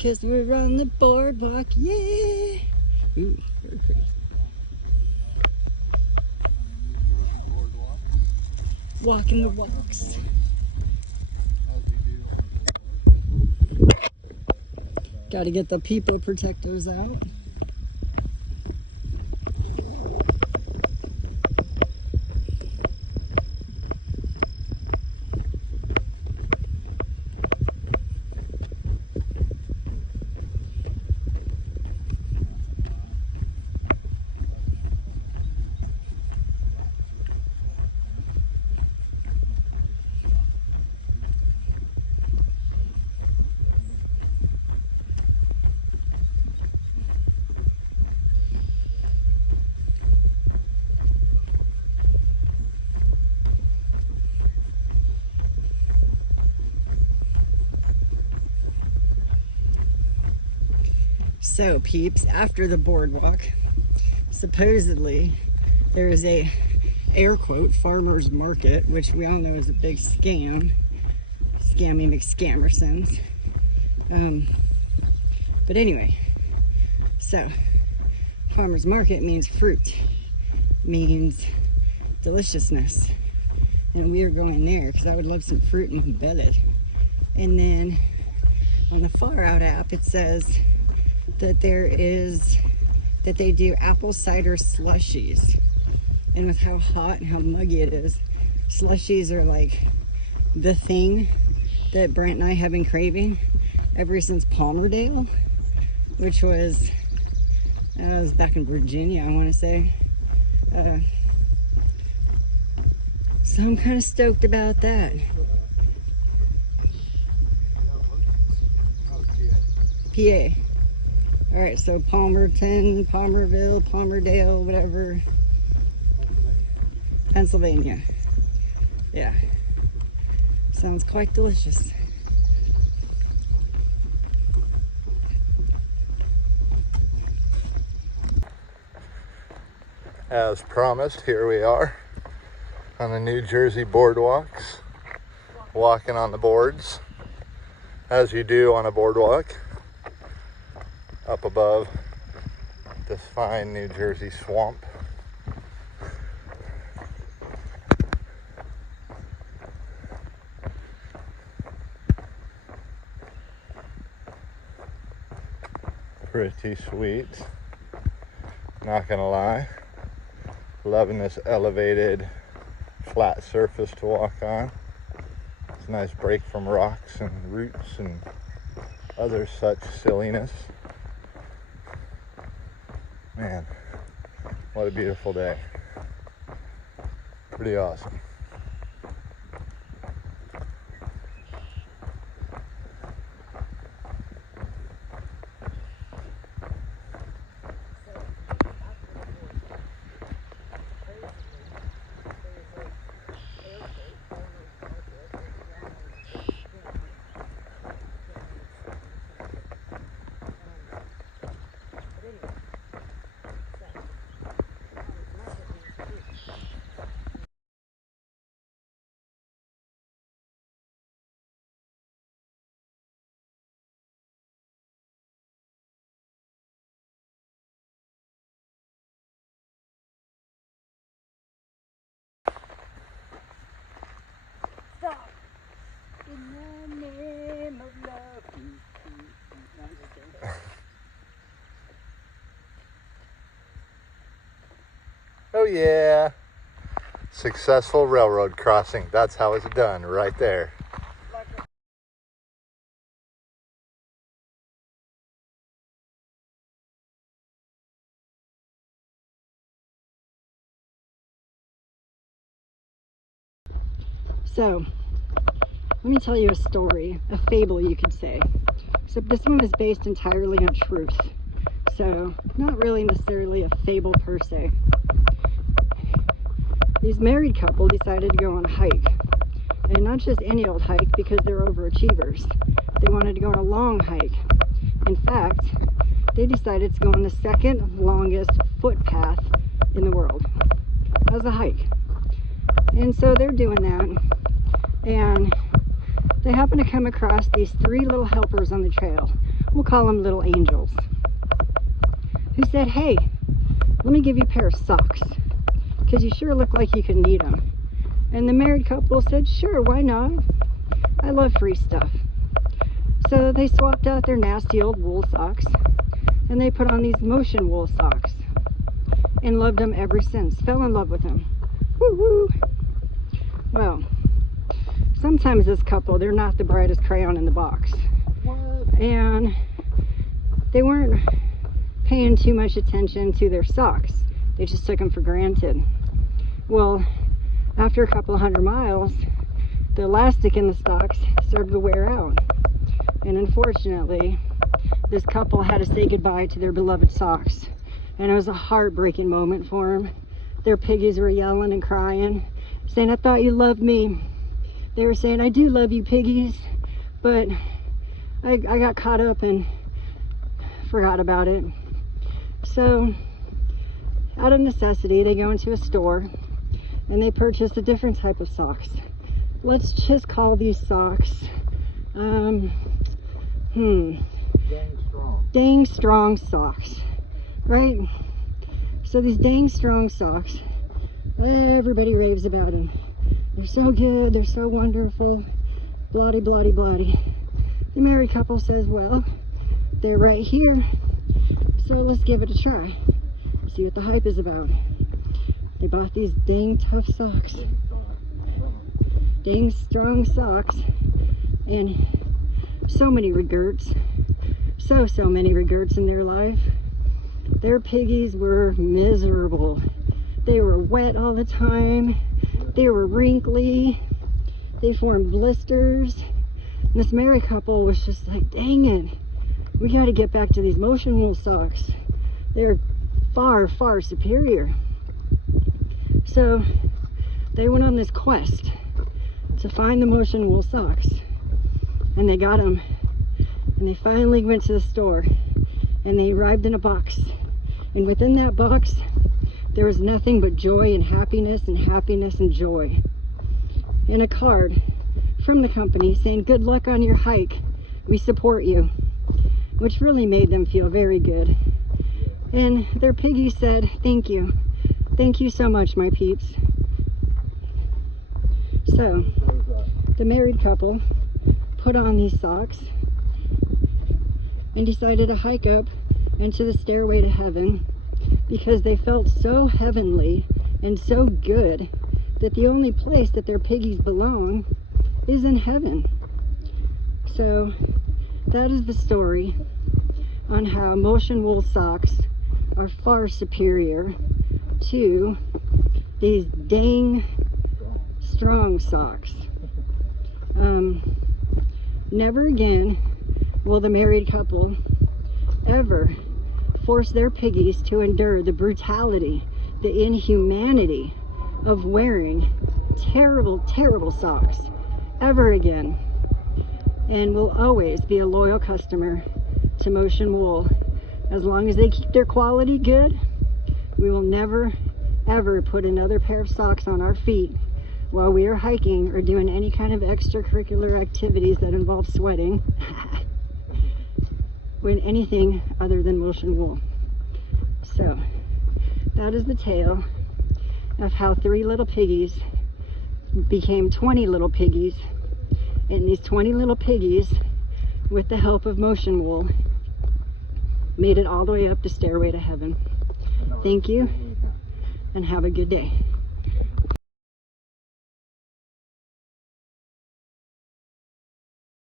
'Cause we're on the boardwalk, yeah. Ooh, very pretty. Walking the walks. Got to get the people protectors out. So peeps, after the boardwalk, supposedly there is a air quote farmer's market, which we all know is a big scam. Scammy McScammersons. But anyway, so farmer's market means fruit, means deliciousness. And we are going there because I would love some fruit and embedded. And then on the Far Out app, it says that they do apple cider slushies. And with how hot and how muggy it is, slushies are like the thing that Brent and I have been craving ever since Palmerdale, which was back in Virginia, I want to say. So I'm kind of stoked about that. PA. All right, so Palmerton, Palmerville, Palmerdale, whatever. Pennsylvania. Yeah. Sounds quite delicious. As promised, here we are on the New Jersey boardwalks, walking on the boards, as you do on a boardwalk, up above this fine New Jersey swamp. Pretty sweet, not gonna lie. Loving this elevated flat surface to walk on. It's a nice break from rocks and roots and other such silliness. Man, what a beautiful day. Pretty awesome. Stop! In the name of love. Oh yeah. Successful railroad crossing. That's how it's done, right there. So, let me tell you a story, a fable you could say. So this one is based entirely on truth. So, not really necessarily a fable per se. These married couple decided to go on a hike. And not just any old hike, because they're overachievers. They wanted to go on a long hike. In fact, they decided to go on the second longest footpath in the world as a hike. And so they're doing that. And they happened to come across these 3 little helpers on the trail. We'll call them little angels, who said, hey, let me give you a pair of socks, because you sure look like you could need them. And the married couple said, sure, why not? I love free stuff. So they swapped out their nasty old wool socks, and they put on these motion wool socks, and loved them ever since. Fell in love with them. Woo woo! Well, sometimes this couple, they're not the brightest crayon in the box. What? And they weren't paying too much attention to their socks. They just took them for granted. Well, after a couple of 100 miles, the elastic in the socks started to wear out. And unfortunately, this couple had to say goodbye to their beloved socks. And it was a heartbreaking moment for them. Their piggies were yelling and crying, saying, I thought you loved me. They were saying, I do love you, piggies, but I got caught up and forgot about it. So, out of necessity, they go into a store and they purchase a different type of socks. Let's just call these socks, dang strong socks, right? So these dang strong socks, everybody raves about them. They're so good, they're so wonderful, bloody, bloody, bloody. The married couple says, well, they're right here, so let's give it a try. See what the hype is about. They bought these dang tough socks, dang strong socks, and so many regrets, so many regrets in their life. Their piggies were miserable. They were wet all the time. They were wrinkly. They formed blisters. And this married couple was just like, dang it, we got to get back to these motion wool socks. They're far, far superior. So they went on this quest to find the motion wool socks. And they got them. And they finally went to the store. And they arrived in a box. And within that box, there was nothing but joy and happiness and joy. And a card from the company saying, good luck on your hike. We support you. Which really made them feel very good. And their piggy said, thank you. Thank you so much, my peeps. So, the married couple put on these socks and decided to hike up into the stairway to heaven, because they felt so heavenly and so good that the only place that their piggies belong is in heaven. So that is the story on how motion wool socks are far superior to these dang strong socks. Never again will the married couple ever force their piggies to endure the brutality, the inhumanity of wearing terrible, terrible socks ever again. And will always be a loyal customer to Motion Wool. As long as they keep their quality good, we will never, ever put another pair of socks on our feet while we are hiking or doing any kind of extracurricular activities that involve sweating. When anything other than Motion Wool. So that is the tale of how 3 little piggies became 20 little piggies, and these 20 little piggies, with the help of Motion Wool, made it all the way up the stairway to heaven. Thank you and have a good day.